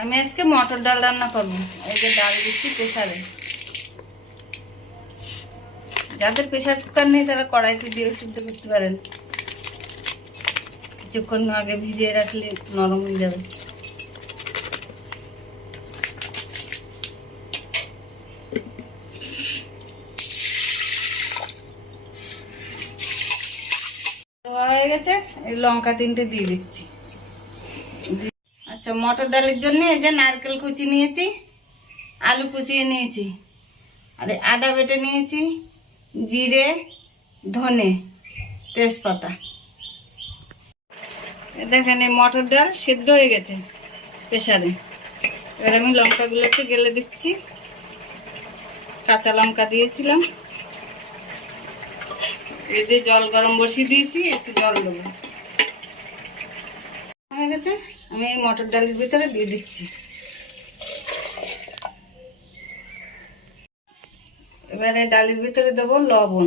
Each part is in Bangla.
আমি আজকে মটর ডাল রান্না করব। এই যে ডাল দিচ্ছি প্রেসারে। যাদের প্রেসার কুকার নেই তারা কড়াইতে দিয়ে সিদ্ধ করতে পারেন। কিছুক্ষণ আগে ভিজিয়ে রাখলে নরম হয়ে যাবে। হয়ে গেছে, এই লঙ্কা 3টে দিয়ে দিচ্ছি। আচ্ছা, মটর ডালের জন্য এই যে নারকেল কুচি নিয়েছি, আলু কুচিয়ে নিয়েছি, আর আদা বেটে নিয়েছি, জিরে, ধনে, তেজপাতা। দেখেন এই মটর ডাল সেদ্ধ হয়ে গেছে প্রেসারে। এবার আমি লঙ্কাগুলোকে গেলে দিচ্ছি। কাঁচা লঙ্কা দিয়েছিলাম। এই যে জল গরম বসিয়ে দিয়েছি, একটু জল দেবো। হয়ে গেছে, আমি এই মটর ডালের ভিতরে দিয়ে দিচ্ছি। এবারে ডালের ভিতরে দেবো লবণ।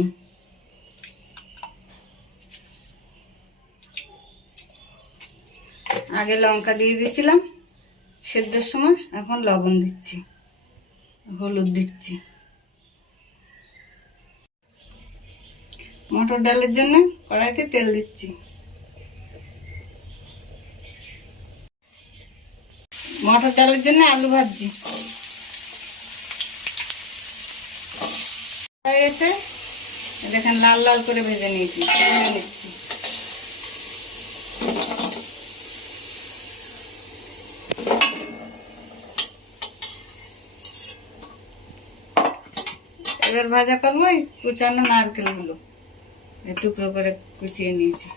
আগে লঙ্কা দিয়ে দিয়েছিলাম সেদ্ধর সময়, এখন লবণ দিচ্ছি, হলুদ দিচ্ছি। মটর ডালের জন্য কড়াইতে তেল দিচ্ছি। মটর ডালের জন্য আলু ভাজছি। হয়ে গেছে, দেখেন লাল লাল করে ভেজে নিয়েছি, নিচ্ছি। এবার ভাজা করবো এই কুচানো নারকেলগুলো, টুকরো করে কুচিয়ে নিয়েছি।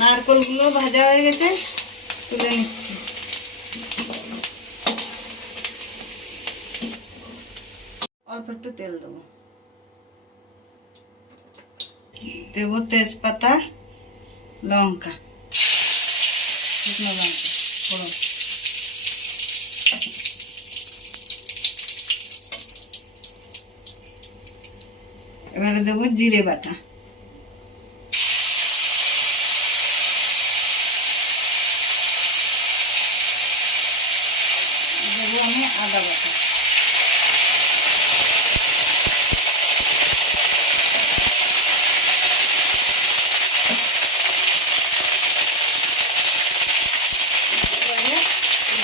নারকেলগুলো ভাজা হয়ে গেছে, তুলে নিচ্ছি। অল্প একটু তেল দেবো, দেবো তেজপাতা, লঙ্কা, শুকনো লঙ্কা ফোড়ন। এবারে দেবো জিরে বাটা, দেবো আমি আদা বাটা।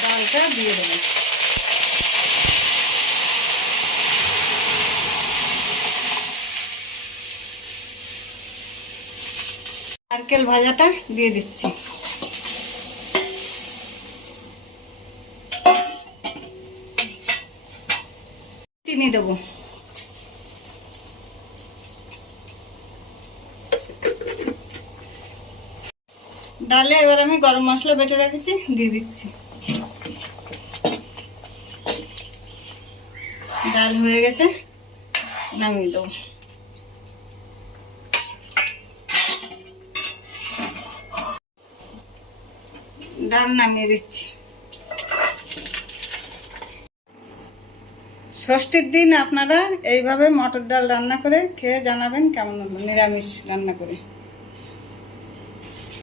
ডালটা দিয়ে দেবো। নারকেল ভাজাটা দিয়ে দিচ্ছি। চিনি দেবো। ডালে এবার আমি গরম মশলা বেটে রেখেছি দিয়ে দিচ্ছি। ডাল হয়ে গেছে, নামিয়ে দেবো। ডাল নামিয়ে দিচ্ছি। ষষ্ঠীর দিন আপনারা এইভাবে মটর ডাল রান্না করে খেয়ে জানাবেন কেমন হলো, নিরামিষ রান্না করে।